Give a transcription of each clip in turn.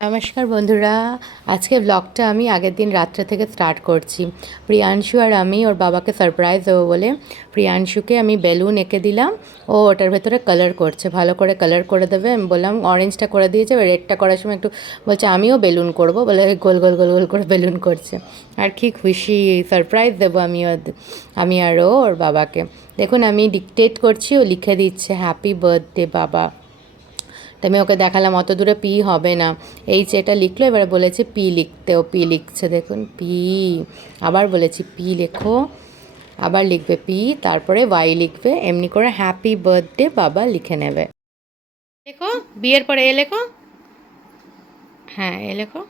নমস্কার বন্ধুরা, আজকে ব্লগটা আমি আগের দিন রাত্রে থেকে স্টার্ট করছি। প্রিয়াংশু আর আমি ওর বাবাকে সারপ্রাইজ দেবো বলে প্রিয়াংশুকে আমি বেলুন এঁকে দিলাম। ও ওটার ভেতরে কালার করছে, ভালো করে কালার করে দেবে। আমি বললাম অরেঞ্জটা করে দিয়েছে, এবার রেডটা করার সময় একটু বলছে আমিও বেলুন করব বলে গোল গোল গোল গোল করে বেলুন করছে। আর কি খুশি, সারপ্রাইজ দেবো আমি আর ও ওর বাবাকে। দেখুন আমি ডিকটেট করছি, ও লিখে দিচ্ছে হ্যাপি বার্থডে বাবা। তো আমি ওকে দেখালাম অত দূরে পি হবে না, এইচ এটা লিখলো, এবারে বলেছে পি লিখতে, ও পি লিখছে দেখুন পি। আবার বলেছি পি লেখো, আবার লিখবে পি, তারপরে ওয়াই লিখবে, এমনি করে হ্যাপি বার্থডে বাবা লিখে নেবে। লেখো বিয়ের পরে এ লেখো, হ্যাঁ এ লেখো,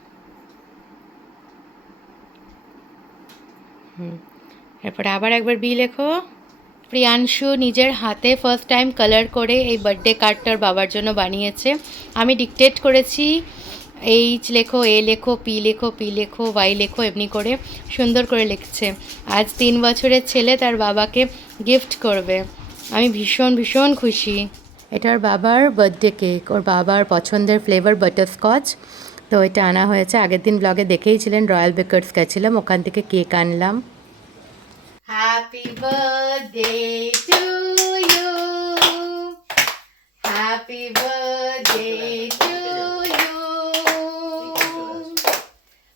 এরপরে আবার একবার বি লেখো। প্রিয়াংশু নিজের হাতে ফার্স্ট টাইম কালার করে এই বার্থডে কার্ডটার বাবার জন্য বানিয়েছে। আমি ডিকটেট করেছি এইচ লেখো, এ লেখো, পি লেখো, পি লেখো, ওয়াই লেখো, এমনি করে সুন্দর করে লিখছে। আজ 3 বছরের ছেলে তার বাবাকে গিফট করবে। আমি ভীষণ ভীষণ খুশি। এটার বাবার বার্থডে কেক, ওর বাবার পছন্দের ফ্লেভার বাটারস্কচ। তো এটা আনা হয়েছে, আগের দিন ব্লগে দেখেইছিলেন, রয়্যাল বেকার্স গেছিলাম, ওখান থেকে কেক আনলাম। Happy birthday to you. Happy birthday to you.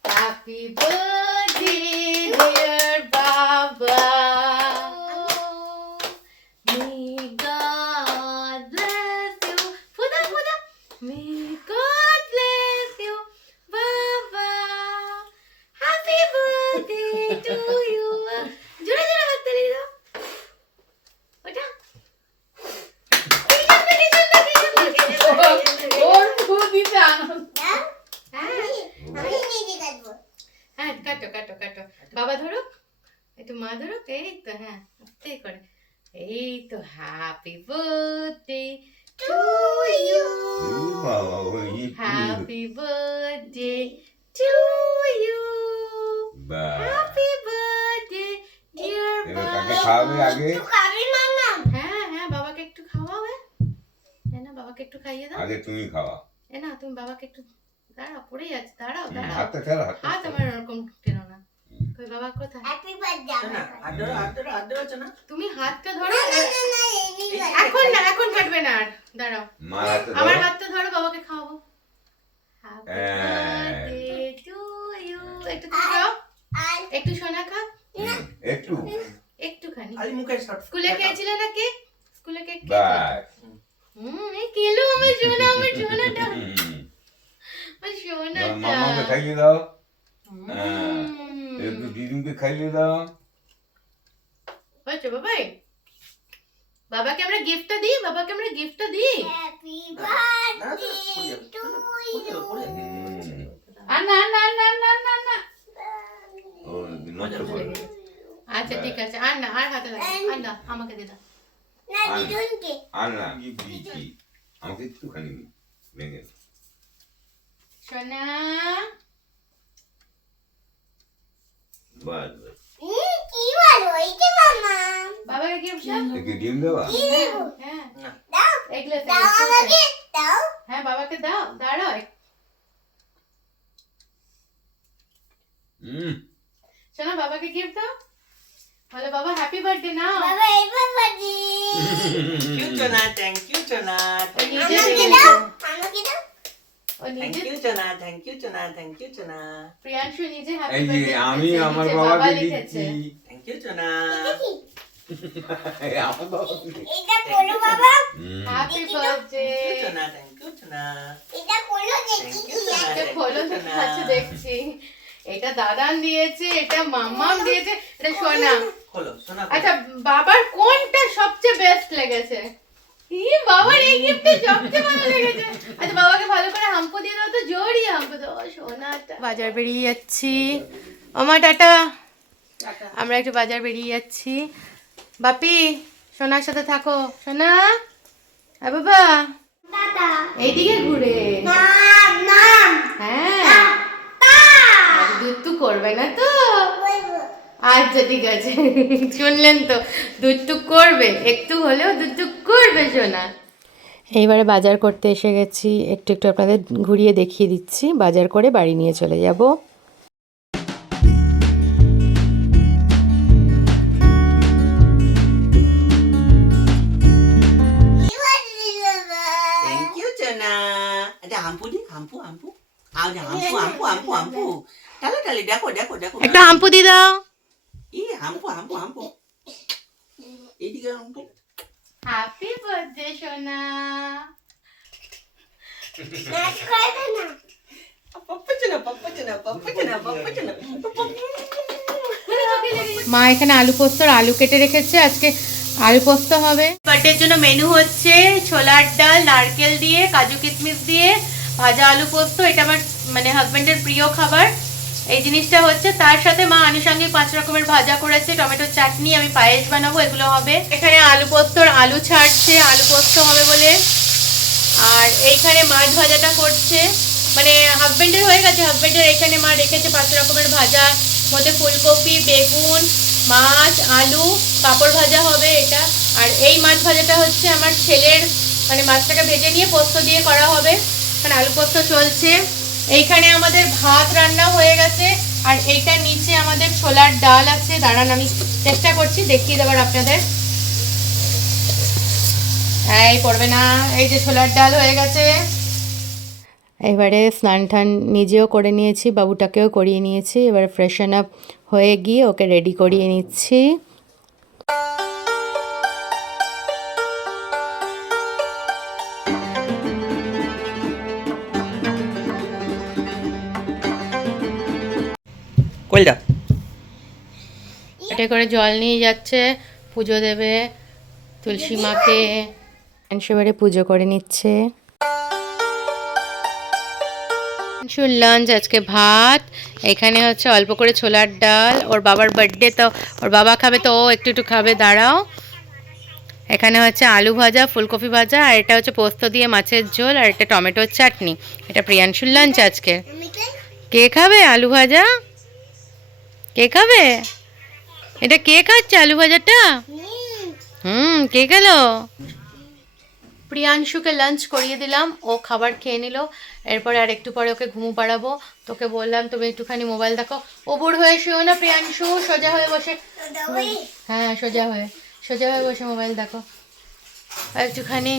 Happy birthday, dear Baba. May God bless you. Fuda, fuda. May God bless you, Baba. Happy birthday to you. জোরে জোরে হাত তালি দাও। ওটা ওর খুবই আনন্দ। হ্যাঁ কাটো কাটো কাটো, বাবা ধরো, একটু মা ধরো, এই তো, হ্যাঁ আস্তে করে, এই তো। Happy birthday to you, happy birthday to you, happy birthday dear বাবা। খাওয়াবে আগে, হ্যাঁ হ্যাঁ বাবাকে একটু খাওয়াবে, না বাবাকে একটু খাইয়ে দাও আগে তুমি খাওয়া। না তুমি বাবাকে একটু, দাঁড়াও পড়ে যাচ্ছে, দাঁড়াও দাঁড়াও, হাতটা ছাড়া, হাত আমার ওরকম টেনো না। কই বাবা কোথায়? তুমি হাতটা ধরো, এখন না, এখন কাটবে না আর, দাঁড়াও আমার হাতটা ধরো, বাবাকে খাওয়াবো। হ্যাপি বার্থডে টু ইউ, একটু তুমি খাও, একটু সোনা খা, একটু একটুখানি। আরে মুখে শট স্কুলে খেয়েছিলে না কেক? স্কুলে কেক খেয়েছিলে? এই খেলো আমার সোনা, আমার সোনাটা, আমার সোনাটা। মামাকে খাইয়ে দাও, একটু দিদিকে খাইয়ে দাও। হয়েছে বাবাই, বাবাকে আমরা গিফটটা দিই, বাবাকে আমরা গিফটটা দিই। Happy birthday to you. না না না না না না, ও নষ্ট করবে। আচ্ছা ঠিক আছে, আর না, আর হাতে লাগা, আর না, আমাকে দে দাও। না দিদুনকে। আর না দিদি, আমাকে একটুখানি ভেঙে দাও। সোনা বাস বাস, কি বলো এইটা মামা? বাবাকে গিফট দাও। একে ডিম দেওয়া। হ্যাঁ দাও এই গ্লাসে দাও আমাকে দাও। হ্যাঁ বাবাকে দাও, দাঁড়াও। সোনা বাবাকে গিফট দাও, বলো বাবা হ্যাপি বার্থডে নাও। বাবা এইবার বাজি। থ্যাংক ইউ চনা, থ্যাংক ইউ চনা, আমাকে দাও, আমাকে দাও। ও থ্যাংক নিজে, ইউ চনা, থ্যাংক ইউ চনা, থ্যাংক ইউ চনা, প্রিয়াংশু নিজে হ্যাপি এই যে বার্থডে আমি আমার বাবাকে দিচ্ছি। থ্যাংক ইউ চনা। এই আমার বাবা এটা বলো বাবা। Happy birthday. থ্যাংক ইউ চনা, থ্যাংক ইউ চনা, এটা বলো দেখি থ্যাংক কি ইউ চনা, আছে। এটা খোলো দেখি, আচ্ছা দেখছি। এটা দাদান দিয়েছে, এটা মাম্মাম দিয়েছে, এটা সোনা। খোলো সোনা। আচ্ছা বাবার কোনটা সবচেয়ে বেস্ট লেগেছে? বাবার এই গিফটটা সবচেয়ে ভালো লেগেছে। আচ্ছা বাবাকে ভালো করে হাম্পু দিয়ে দাও তো, জোরই হাম্পু দাও সোনাটা। বাজার বেরিয়ে যাচ্ছি, ওমা টাটা। আমরা একটু বাজার বেরিয়ে যাচ্ছি। বাপি সোনার সাথে থাকো, সোনা। বাবা দাদা। এইদিকে ঘুরে, নাম নাম। হ্যাঁ দুধ করবে না তো? বলবো। আচ্ছা ঠিক আছে, শুনলেন তো, দুধ করবে, একটু হলেও দুধ করবে সোনা। এইবারে বাজার করতে এসে গেছি, একটু একটু আপনাদের ঘুরিয়ে দেখিয়ে দিচ্ছি। বাজার করে বাড়ি নিয়ে চলে যাব। থ্যাংক ইউ সোনা এটা হাম্পু দি হাম্পু হাম্পু আও যা হাম্পু হাম্পু হাম্পু হাম্পু টালে টালে দেখো দেখো দেখো একটা হাম্পু দিয়ে দাও। ই হাম্পু হাম্পু হাম্পু এইদিকে হাম্পু হ্যাপি বার্থডে সোনা। পাপ্পা সোনা পাপ্পা সোনা পাপ্পা সোনা পাপ্পা সোনা মা এখানে আলু পোস্ত আর আলু কেটে রেখেছে, আজকে আলু পোস্ত হবে। বার্থডের জন্য মেনু হচ্ছে ছোলার ডাল নারকেল দিয়ে কাজু কিশমিশ দিয়ে ভাজা আলু পোস্ত। এটা আমার মানে হাজবেন্ডের প্রিয় খাবার। এই জিনিসটা হচ্ছে, তার সাথে মা আনুষঙ্গিক 5 রকমের ভাজা করেছে, টমেটোর চাটনি, আমি পায়েস বানাবো, এগুলো হবে। এখানে আলু পোস্তর আলু ছাড়ছে, আলু পোস্ত হবে বলে। আর এইখানে মাছ ভাজাটা করছে, মানে হাজবেন্ডের হয়ে গেছে। হাজবেন্ডের এখানে মা রেখেছে 5 রকমের ভাজা, মধ্যে ফুলকপি, বেগুন, মাছ, আলু, পাঁপড় ভাজা হবে এটা। আর এই মাছ ভাজাটা হচ্ছে আমার ছেলের, মানে মাছটাকে ভেজে নিয়ে পোস্ত দিয়ে করা হবে। মানে আলু পোস্ত চলছে। এইখানে আমাদের ভাত রান্না হয়ে গেছে, আর এইটার নিচে আমাদের ছোলার ডাল আছে। দাঁড়ান আমি চেষ্টা করছি দেখিয়ে দেবার আপনাদের। এই পড়বে না, এই যে ছোলার ডাল হয়ে গেছে। এবারে স্নান টান নিজেও করে নিয়েছি, বাবুটাকেও করিয়ে নিয়েছি। এবারে ফ্রেশন আপ হয়ে গিয়ে ওকে রেডি করিয়ে নিচ্ছি। কইলা এটা করে জল নিয়ে যাচ্ছে, পুজো দেবে তুলসী মাকে। এবারে পুজো করে নিচ্ছে। লাঞ্চ আজকে ভাত, এখানে হচ্ছে অল্প করে ছোলার ডাল। ওর বাবার বার্থডে, তো ওর বাবা খাবে, তো ও একটু একটু খাবে, দাঁড়াও। এখানে হচ্ছে আলু ভাজা, ফুলকপি ভাজা, আর এটা হচ্ছে পোস্ত দিয়ে মাছের ঝোল, আর এটা টমেটোর চাটনি। এটা প্রিয়াংশুর লাঞ্চ আজকে। কে খাবে আলু ভাজা? কে খাবে এটা? কে খাচ্ছে আলু ভাজাটা? কে খেলো? প্রিয়াংশুকে লাঞ্চ করিয়ে দিলাম, ও খাবার খেয়ে নিল। এরপরে আর একটু পরে ওকে ঘুমু পাড়াবো। তোকে বললাম তুমি একটুখানি মোবাইল দেখো। ওবুর হয়ে শুও না প্রিয়াংশু, সোজা হয়ে বসে। হ্যাঁ, সোজা হয়ে বসে মোবাইল দেখো। আর একটুখানি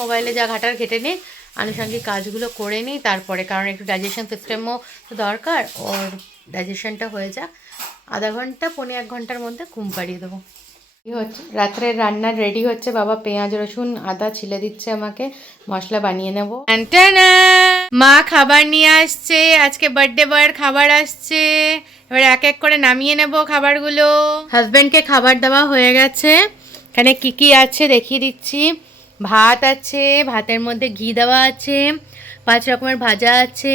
মোবাইলে যা ঘাটার ঘেটে নিই, আনুষঙ্গিক কাজগুলো করে নিই তারপরে, কারণ একটু ডাইজেশন সিস্টেমও দরকার। ওর ডাইজেশনটা হয়ে যাক, আধা ঘন্টা 1.25 ঘন্টার মধ্যে ঘুম পাড়িয়ে দেবো। হচ্ছে রাত্রের রান্নার রেডি হচ্ছে। বাবা পেঁয়াজ রসুন আদা ছিলে দিচ্ছে আমাকে, মশলা বানিয়ে নেব। মা খাবার নিয়ে আসছে, আজকে বার্থডে বয়ের খাবার আসছে। এবার এক এক করে নামিয়ে নেব খাবারগুলো। হাজব্যান্ডকে খাবার দেওয়া হয়ে গেছে। এখানে কি কি আছে দেখিয়ে দিচ্ছি। ভাত আছে, ভাতের মধ্যে ঘি দেওয়া আছে, 5 রকমের ভাজা আছে,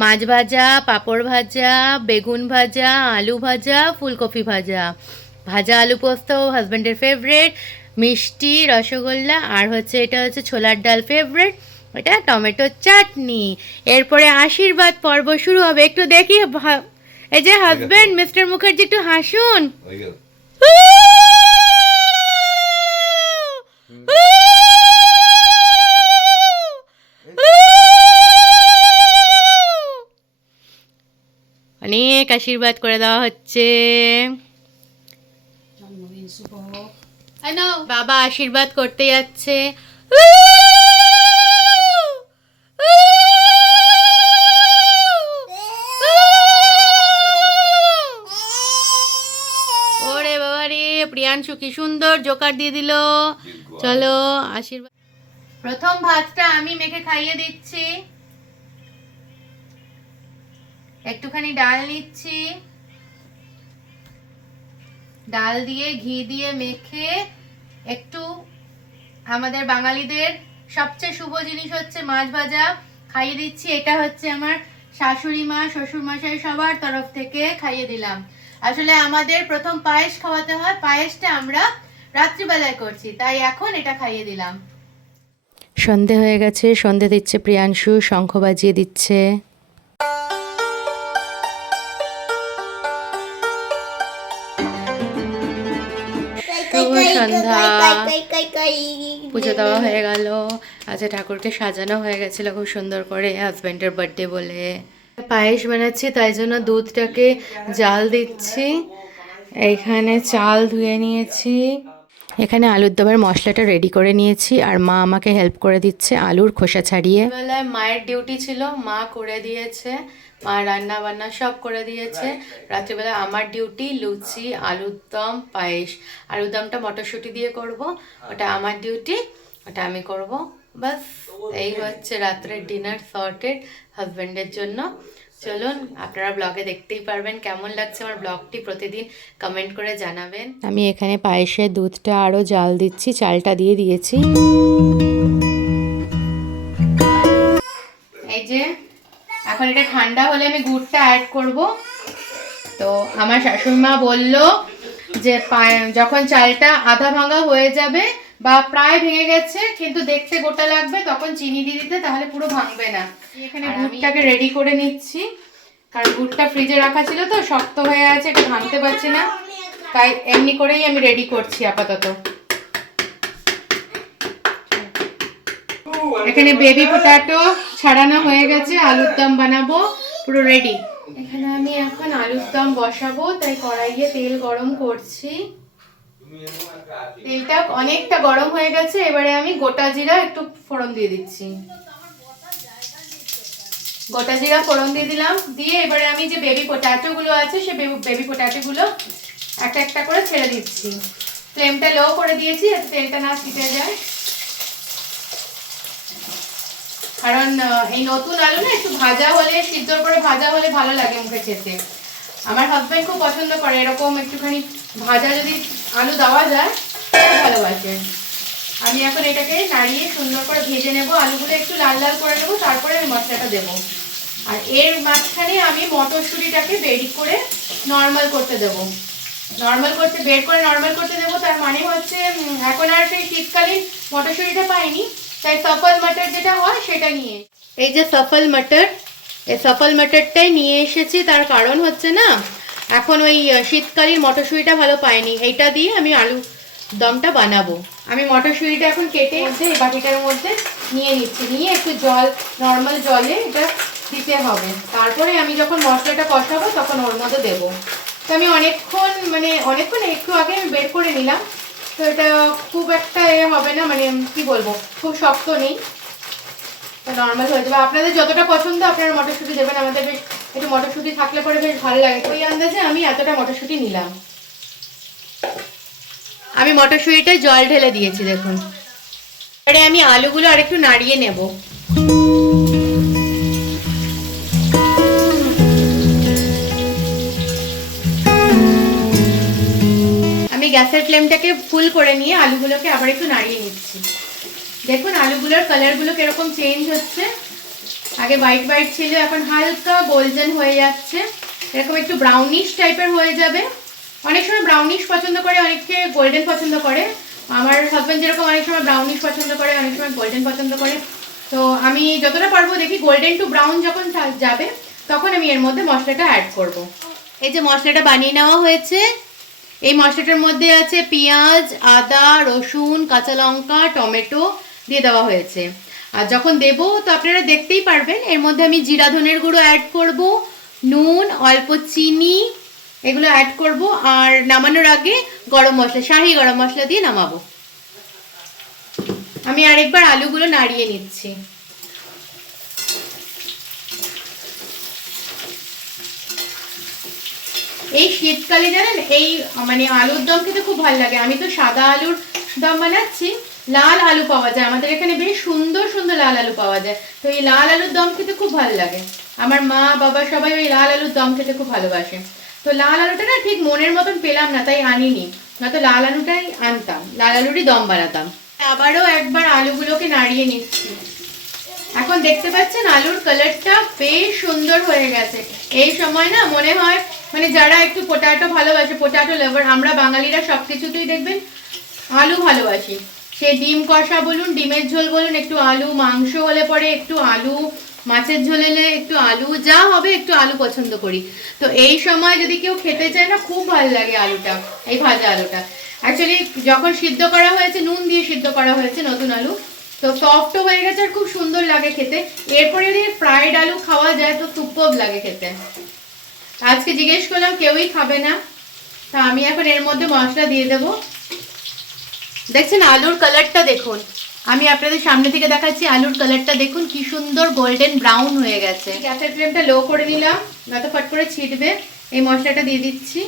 মাছ ভাজা, পাঁপড় ভাজা, বেগুন ভাজা, আলু ভাজা, ফুলকপি ভাজা, ভাজা আলু পোস্ত হাজব্যান্ডের ফেভারিট, মিষ্টি, রসগোল্লা, আর হচ্ছে এটা হচ্ছে ছোলার ডাল ফেভারিট, এটা টমেটোর চাটনি। এরপরে আশীর্বাদ পর্ব শুরু হবে। একটু দেখি, এই যে হাজব্যান্ড মিস্টার মুখার্জি, একটু হাসুন। অনেক আশীর্বাদ করে দেওয়া হচ্ছে। বাবা আশীর্বাদ করতে যাচ্ছে। ওরে বাবা রে, প্রিয়াংশু কি সুন্দর জোকার দিয়ে দিল। চলো আশীর্বাদ। প্রথম ভাতটা আমি মেখে খাইয়ে দিচ্ছি। একটুখানি ডাল নিচ্ছি, ডাল দিয়ে ঘি দিয়ে মেখে, একটু আমাদের বাঙালিদের সবচেয়ে শুভ জিনিস হচ্ছে মাছ ভাজা খাইয়ে দিচ্ছি। এটা হচ্ছে আমার শাশুড়ি মা, শ্বশুর মশাই সবার তরফ থেকে খাইয়ে দিলাম। আসলে আমাদের প্রথম পায়েস খাওয়াতে হয়, পায়েসটা আমরা রাত্রিবেলায় করছি, তাই এখন এটা খাইয়ে দিলাম। সন্ধে হয়ে গেছে, সন্ধে দিচ্ছে প্রিয়াংশু, শঙ্খ বাজিয়ে দিচ্ছে। শুভ সন্ধ্যা। পুজো দেওয়া হয়ে গেল। আজকে ঠাকুরকে সাজানো হয়ে গেছিলো খুব সুন্দর করে, হাজব্যান্ডের বার্থডে বলে। পায়েস বানাচ্ছি, তাই জন্য দুধটাকে জাল দিচ্ছি। এইখানে চাল ধুয়ে নিয়েছি, এখানে আলুর দমের মশলাটা রেডি করে নিয়েছি, আর মা আমাকে হেল্প করে দিচ্ছে আলুর খোসা ছাড়িয়ে। বেলায় মায়ের ডিউটি ছিল, মা করে দিয়েছে, মা রান্না বান্না সব করে দিয়েছে। রাত্রিবেলা আমার ডিউটি লুচি, আলুর দম, পায়েস। আলুর দমটা মটরশুঁটি দিয়ে করব, ওটা আমার ডিউটি, ওটা আমি করব। বাস এই হচ্ছে রাত্রের ডিনার সর্টেড হাজব্যান্ডের জন্য। চলুন, আপনারা ব্লগে দেখতেই পারবেন কেমন লাগছে আমার ব্লগটি, প্রতিদিন কমেন্ট করে জানাবেন। আমি এখানে পায়েসের দুধটা আরও জাল দিচ্ছি, চালটা দিয়ে দিয়েছি। এই যে এখন এটা ঠান্ডা হলে আমি গুড়টা অ্যাড করব। তো আমার শাশুড়ি মা বললো যে যখন চালটা আধা ভাঙা হয়ে যাবে বা প্রায় ভেঙে গেছে কিন্তু দেখতে গোটা লাগবে, তখন চিনি দিয়ে দিতে, তাহলে পুরো ভাঙবে না। এখানে গুড়টাকে রেডি করে নিচ্ছি, কারণ গুড়টা ফ্রিজে রাখা ছিল তো শক্ত হয়ে আছে, এটা ভাঙতে পারছি না, তাই এমনি করেই আমি রেডি করছি আপাতত। এখানে বেবি পটাটো ছাড়ানো হয়ে গেছে, আলুর দম বানাবো, পুরো রেডি। এখানে আমি এখন আলুর দম বসাবো, তাই কড়াইয়ে তেল গরম করছি। তেলটা অনেকটা গরম হয়ে গেছে, এবারে আমি গোটা জিরা একটু ফোড়ন দিয়ে দিচ্ছি। গোটা জিরা ফোড়ন দিয়ে দিলাম, দিয়ে এবারে আমি যে বেবি পটাটো গুলো আছে সে বেবি পটাটো গুলো একটা একটা করে ছেড়ে দিচ্ছি। ফ্লেমটা লো করে দিয়েছি যাতে তেলটা না ছিটে যায়, কারণ এই নতুন আলু না একটু ভাজা হলে, সিদ্ধ করে ভাজা হলে ভালো লাগে মুখে খেতে। আমার হাজব্যান্ড খুব পছন্দ করে এরকম একটুখানি ভাজা যদি আলু দেওয়া যায়, ভালোবাসে। আমি এখন এটাকে নাড়িয়ে সুন্দর করে ভেজে নেব, আলুগুলো একটু লাল লাল করে নেবো, তারপরে আমি মশলাটা দেবো। আর এর মাঝখানে আমি মটরশুঁটিটাকে বের করে নর্মাল করতে দেবো। নর্মাল করতে দেবো, তার মানে হচ্ছে এখন আর সেই শীতকালীন মটরশুঁটিটা পাইনি, তাই সফল মটর যেটা হয় সেটা নিয়ে, এই যে সফল মটর, এই সফল মটরটাই নিয়ে এসেছি। তার কারণ হচ্ছে না, এখন ওই শীতকালীন মটরশুঁটিটা ভালো পাইনি, এইটা দিয়ে আমি আলু দমটা বানাবো। আমি মটরশুঁটিটা এখন কেটে এই বাটিটার মধ্যে নিয়ে নিচ্ছি, নিয়ে একটু জল, নর্মাল জলে এটা দিতে হবে, তারপরে আমি যখন মশলাটা কষাবো তখন ওর মধ্যে দেবো। তো আমি অনেকক্ষণ একটু আগে আমি বের করে নিলাম, তো এটা খুব একটা হবে না, মানে কি বলবো, খুব শক্ত নেই, তো নর্মাল হয়ে যাবে। আপনাদের যতটা পছন্দ আপনারা মটরশুঁটি দেবেন, আমাদের বেশ একটু মটরশুঁটি থাকলে পরে বেশ ভালো লাগে। ওই আন্দাজে আমি এতটা মটরশুঁটি নিলাম। আমি মটরশুঁটিটা জল ঢেলে দিয়েছি, দেখুন। এবারে আমি আলুগুলো আরেকটু নাড়িয়ে নেব। আমি গ্যাসের ফ্লেমটাকে ফুল করে নিয়ে আলুগুলোকে আবার একটু নাড়িয়ে নিচ্ছি। দেখুন আলুগুলোর কালারগুলো কিরকম চেঞ্জ হচ্ছে, আগে হোয়াইট হোয়াইট ছিল, এখন হালকা গোল্ডেন হয়ে যাচ্ছে, এরকম একটু ব্রাউনিশ টাইপের হয়ে যাবে। অনেক সময় ব্রাউনিশ পছন্দ করে, অনেকে গোল্ডেন পছন্দ করে। আমার হাজব্যান্ড যেরকম অনেক সময় ব্রাউনিশ পছন্দ করে, অনেক সময় গোল্ডেন পছন্দ করে। তো আমি যতটা পারবো দেখি গোল্ডেন টু ব্রাউন যখন যাবে তখন আমি এর মধ্যে মশলাটা অ্যাড করব। এই যে মশলাটা বানিয়ে নেওয়া হয়েছে, এই মশলাটার মধ্যে আছে পেঁয়াজ, আদা, রসুন, কাঁচা লঙ্কা, টমেটো দিয়ে দেওয়া হয়েছে। আর যখন দেবো তো আপনারা দেখতেই পারবেন, এর মধ্যে আমি জিরা ধনের গুঁড়ো অ্যাড করব, নুন, অল্প চিনি, এগুলো অ্যাড করব। আর নামানোর আগে গরম মশলা, শাহি গরম মশলা দিয়ে নামাবো। আমি আরেকবার আলুগুলো নাড়িয়ে নিচ্ছি। এই শীতকালে জানেন এই মানে আলুর দম খেতে খুব ভালো লাগে। আমি তো সাদা আলুর দম বানাচ্ছি, লাল আলু পাওয়া যায় আমাদের এখানে, বেশ সুন্দর সুন্দর লাল আলু পাওয়া যায়। তো এই লাল আলুর দম খেতে খুব ভালো লাগে। আমার মা বাবা সবাই ওই লাল আলুর দম খেতে খুব ভালোবাসে। তো লাল আলুটা না ঠিক মনের মতন পেলাম না, তাই আনিনি, নয়তো লাল আলুটাই আনতাম, লাল আলুরই দম বানাতাম। আবারও একবার আলুগুলোকে নাড়িয়ে নিচ্ছি। এখন দেখতে পাচ্ছেন আলুর কালারটা বেশ সুন্দর হয়ে গেছে। এই সময় না মনে হয় মানে যারা একটু পটাটো ভালোবাসে, পটাটো লাভার, আমরা বাঙালিরা সব কিছুতেই দেখবেন আলু ভালোবাসি। সে ডিম কষা বলুন, ডিমের ঝোল বলুন, একটু আলু, মাংস হলে পরে একটু আলু, মাছের ঝোল এলে একটু আলু, যা হবে একটু আলু পছন্দ করি। তো এই সময় যদি কেউ খেতে চায় না, খুব ভালো লাগে আলুটা, এই ভাজা আলুটা। অ্যাকচুয়ালি যখন সিদ্ধ করা হয়েছে নুন দিয়ে সিদ্ধ করা হয়েছে নতুন আলু, তো সফটও হয়ে গেছে আর খুব সুন্দর লাগে খেতে। এরপরে যদি ফ্রাইড আলু খাওয়া যায় তো সুপারব লাগে খেতে। আজকে জিজ্ঞেস করলাম কেউই খাবে না, তা আমি এখন এর মধ্যে মশলা দিয়ে দেবো। দেখছেন আলুর কালারটা দেখুন, আমি আপনাদের সামনে থেকে দেখাচ্ছি। আলুর কালারটা দেখুন কি সুন্দর গোল্ডেন ব্রাউন হয়ে গেছে। গ্যাসের ফ্লেমটা লো করে নিলাম, যত ফট করে ছিটবে। এই মশলাটা দিয়ে দিচ্ছি।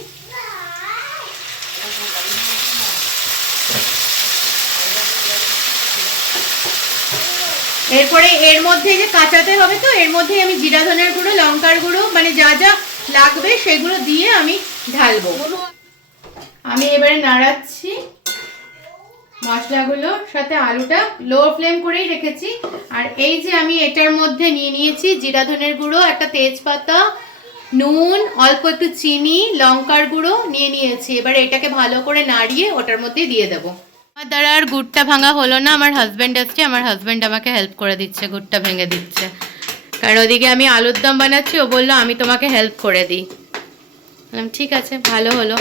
এরপরে এর মধ্যে যে কাঁচাতে হবে, তো এর মধ্যে আমি জিরা ধনের গুঁড়ো, লঙ্কার গুঁড়ো, মানে যা যা লাগবে সেগুলো দিয়ে আমি ঢালবো। আমি এবারে নাড়াচ্ছি মশলাগুলোর সাথে আলুটা, লো ফ্লেম করেই রেখেছি। আর এই যে আমি এটার মধ্যে নিয়ে নিয়েছি জিরা ধনের গুঁড়ো, একটা তেজপাতা, নুন, অল্প একটু চিনি, লঙ্কার গুঁড়ো নিয়ে নিয়েছি। এবারে এটাকে ভালো করে নাড়িয়ে ওটার মধ্যে দিয়ে দেবো। আমার দ্বারা আর গুড়টা ভাঙা হলো না, আমার হাজব্যান্ড আসছে, আমার হাজব্যান্ড আমাকে হেল্প করে দিচ্ছে, গুড়টা ভেঙে দিচ্ছে। কারণ ওদিকে আমি আলুর দম বানাচ্ছি, ও বললো আমি তোমাকে হেল্প করে দিই। বললাম ঠিক আছে, ভালো হলো।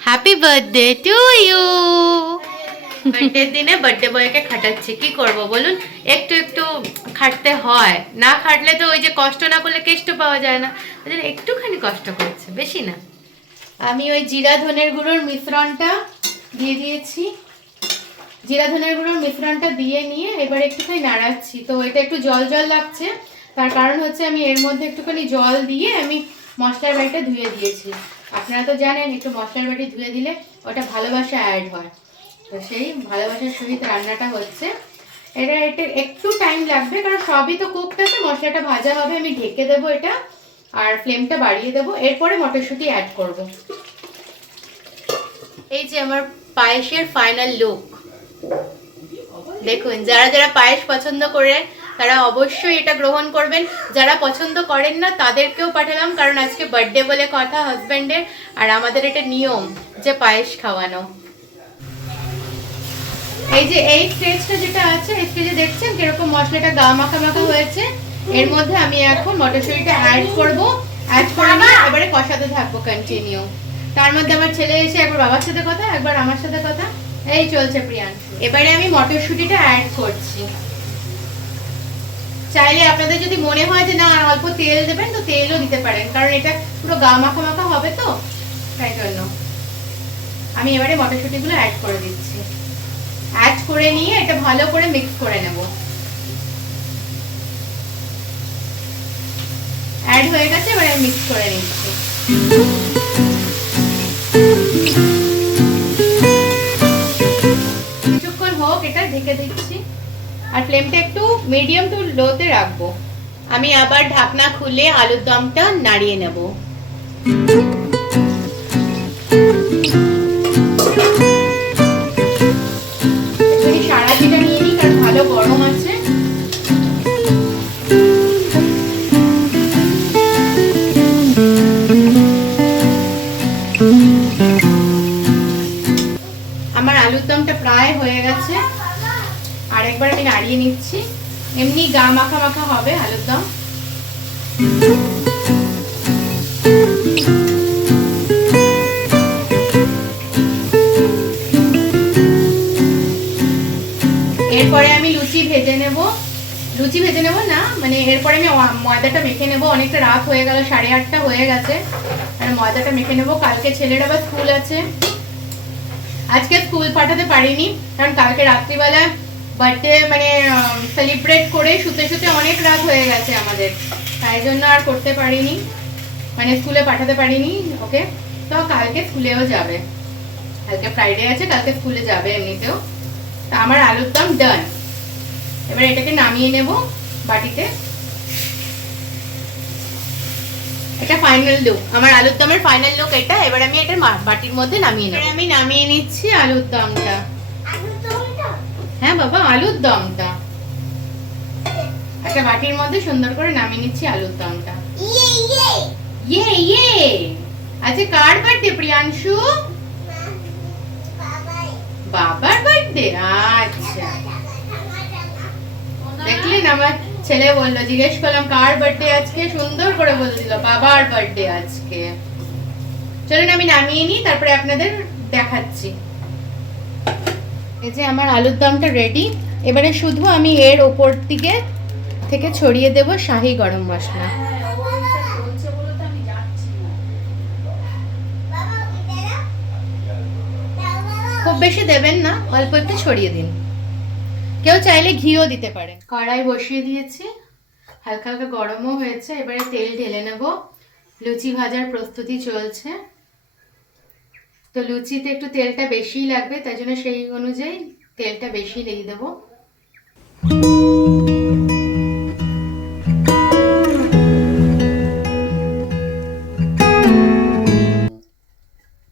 Happy birthday to you. বার্থডের দিনে বার্থডে বয়কে খাটাচ্ছি, কি করব বলুন, একটু একটু খাটতে হয়, না খাটলে তো ওই যে কষ্ট না করলে কেষ্ট পাওয়া যায় না, ওই জন্য একটুখানি কষ্ট করছে, বেশি না। আমি ওই জিরা ধনের গুঁড়োর মিশ্রণটা দিয়ে দিয়েছি। জিরা ধনের গুঁড়োর মিশ্রণটা দিয়ে নিয়ে এবার একটুখানি নাড়াচ্ছি। তো এটা একটু জল জল লাগছে, তার কারণ হচ্ছে আমি এর মধ্যে একটুখানি জল দিয়ে আমি মশলার বাটিটা ধুয়ে দিয়েছি। আপনারা তো জানেন একটু মশলার বাটি ধুয়ে দিলে ওটা ভালোবাসা অ্যাড হয়, তো সেই ভালোবাসার সহিত রান্নাটা হচ্ছে। এটা একটু টাইম লাগবে, কারণ সবই তো কুকড আছে, মশলাটা ভাজা হবে। আমি ঢেকে দেবো এটা আর ফ্লেমটা বাড়িয়ে দেবো। এরপরে মটরশুঁটি অ্যাড করব। এই যে আমার পায়েসের ফাইনাল লুক দেখুন। যারা যারা পায়েস পছন্দ করে তারা অবশ্যই এটা গ্রহণ করবেন, যারা পছন্দ করেন না তাদেরকেও পাঠালাম, কারণ আজকে বার্থডে বলে কথা হাজব্যান্ডের, আর আমাদের এটা নিয়ম যে পায়েস খাওয়ানো। এই যে এই স্টেজটা যেটা আছে, এই স্টেজে দেখছেন কিরকম মশলাটা গা মাখা মাখা হয়েছে। এর মধ্যে আমি এখন মটরশুঁটিটা অ্যাড করব। অ্যাড করে নিয়ে এবারে কষাতে থাকবো কন্টিনিউ। তার মধ্যে আমার ছেলে এসে একবার বাবার সাথে কথা, একবার আমার সাথে কথা, এই চলছে প্রিয়ান। এবারে আমি মটরশুঁটিটা অ্যাড করছি। চাইলে আপনাদের যদি মনে হয় যে না অল্প তেল দেবেন তো তেলও দিতে পারেন, কারণ এটা পুরো গা মাখা মাখা হবে, তো তাই জন্য আমি এবারে মটরশুঁটিগুলো অ্যাড করে দিচ্ছি। অ্যাড করে নিয়ে এটা ভালো করে মিক্স করে নেব। অ্যাড হয়ে গেছে, এবারে আমি মিক্স করে নিচ্ছি। কিছুক্ষণ হোক, এটা ঢেকে দিচ্ছি আর ফ্লেমটা একটু মিডিয়াম টু লোতে রাখবো। আমি আবার ঢাকনা খুলে আলুর দমটা নাড়িয়ে নেব। সারাটিটা নিয়ে নিই, কারণ ভালো গরম আছে। আমার আলুর দমটা প্রায় হয়ে গেছে, আর একবার আমি নাড়িয়ে নিচ্ছি। এমনি গা মাখা মাখা হবে আলুর দম। এরপরে আমি লুচি ভেজে নেব না, মানে এরপরে আমি ময়দাটা মেখে নেব। অনেকটা রাত হয়ে গেল, 8:30 হয়ে গেছে, আর ময়দাটা মেখে নেব। কালকে ছেলের আবার স্কুল আছে, আজকে স্কুল পাঠাতে পারিনি, কারণ কালকে রাত্রিবেলা বার্থডে মানে সেলিব্রেট করে শুতে শুতে অনেক রাত হয়ে গেছে আমাদের, তাই জন্য আর করতে পারিনি, মানে স্কুলে পাঠাতে পারিনি ওকে। তো কালকে স্কুলেও যাবে, কালকে ফ্রাইডে আছে, কালকে স্কুলে যাবে এমনিতেও। তা আমার আলুর দম ডান। এবার এটাকে নামিয়ে নেব বাটিতে। এটা ফাইনাল লুক, আমার আলুর দমের ফাইনাল লুক এটা। এবার আমি এটা বাটির মধ্যে নামিয়ে নেব। আমি নামিয়ে নিচ্ছি আলুর দমটা। হ্যাঁ বাবা, আলুর দমটা একটা বাটির মধ্যে সুন্দর করে নামিয়ে নিচ্ছি আলুর দমটা। ইয়ে ইয়ে, আচ্ছা কার বার্থডে প্রিয়াংশু? বাবার বার্থডে। আচ্ছা, দেখলেন আমার ছেলে বললো, জিজ্ঞেস করলাম কার বার্থডে আজকে, সুন্দর করে বলে দিল বাবার বার্থডে আজকে। চলুন আমি নামিয়ে নিই, তারপরে আপনাদের দেখাচ্ছি। এই যে আমার আলুর দমটা রেডি। এবারে শুধু আমি এর ওপর দিকে থেকে ছড়িয়ে দেব শাহি গরম মশলা। খুব বেশি দেবেন না, অল্প একটু ছড়িয়ে দিন। কেউ চাইলে ঘিও দিতে পারে। কড়াই বসিয়ে দিয়েছি, হালকা হালকা গরমও হয়েছে। এবারে তেল ঢেলে নেব। লুচি ভাজার প্রস্তুতি চলছে। তো লুচিতে একটু তেলটা বেশিই লাগবে, তাই জন্য সেই অনুযায়ী তেলটা বেশি দিয়ে দেবো।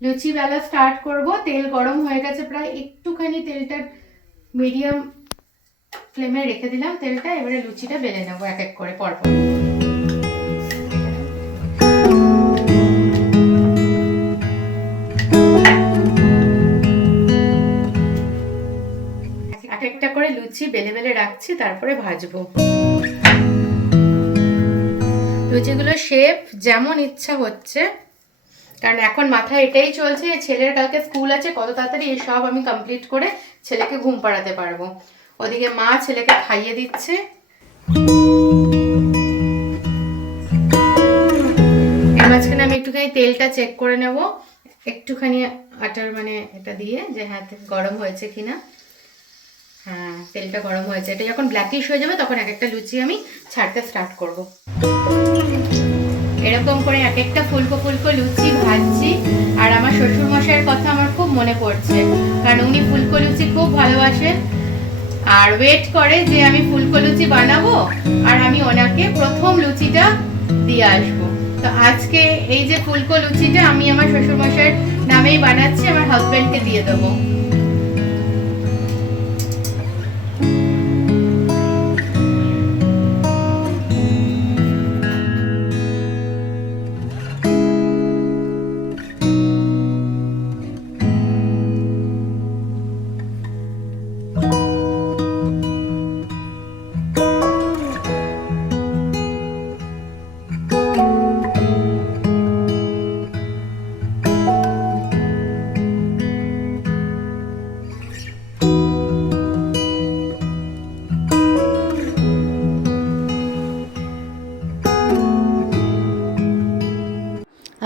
লুচি বেলা স্টার্ট করব। তেল গরম হয়ে গেছে প্রায়, একটুখানি তেলটা মিডিয়াম ফ্লেমে রেখে দিলাম তেলটা। এবারে লুচিটা বেলে নেবো এক এক করে পরপর। এক একটা করে লুচি বেলে বেলে রাখছি, তারপরে ভাজবো। লুচিগুলো শেপ যেমন ইচ্ছা হচ্ছে, কারণ এখন মাথায় এটাই চলছে, ছেলের কালকে স্কুল আছে, কত তাড়াতাড়ি এসব আমি কমপ্লিট করে ছেলেকে ঘুম পাড়াতে পারবো। ওদিকে মা ছেলেকে খাইয়ে দিচ্ছে। এর মাঝখানে আমি একটুখানি তেলটা চেক করে নেব, একটুখানি আটার মানে এটা দিয়ে, যে হ্যাঁ গরম হয়েছে কিনা। হ্যাঁ, তেলটা গরম হয়েছে। এটা যখন ব্ল্যাকিশ হয়ে যাবে তখন এক একটা লুচি আমি ছাড়তে স্টার্ট করব। এরকম করে এক একটা ফুলকো ফুলকো লুচি ভাজছি। আর আমার শ্বশুর মশাইয়ের কথা আমার খুব মনে পড়ছে, কারণ উনি ফুলকো লুচি খুব ভালোবাসেন আর ওয়েট করে যে আমি ফুলকো লুচি বানাবো আর আমি ওনাকে প্রথম লুচিটা দিয়ে আসবো। তো আজকে এই যে ফুলকো লুচিটা আমি আমার শ্বশুর মশাইয়ের নামেই বানাচ্ছি, আমার হাজবেন্ডকে দিয়ে দেবো।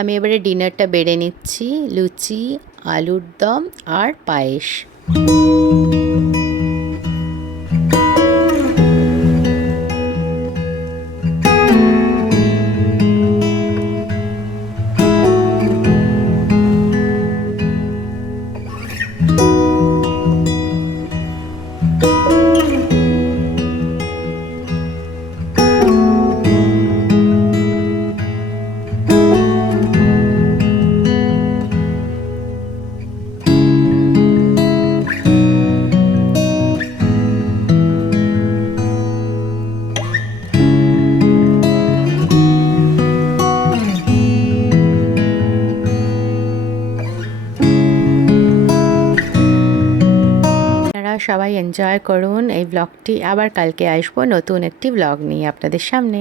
আমি এবারে ডিনারটা বেড়ে নিচ্ছি। লুচি, আলুর দম আর পায়েস। সবাই এনজয় করুন এই ব্লগটি। আবার কালকে আসবো নতুন একটি ব্লগ নিয়ে আপনাদের সামনে।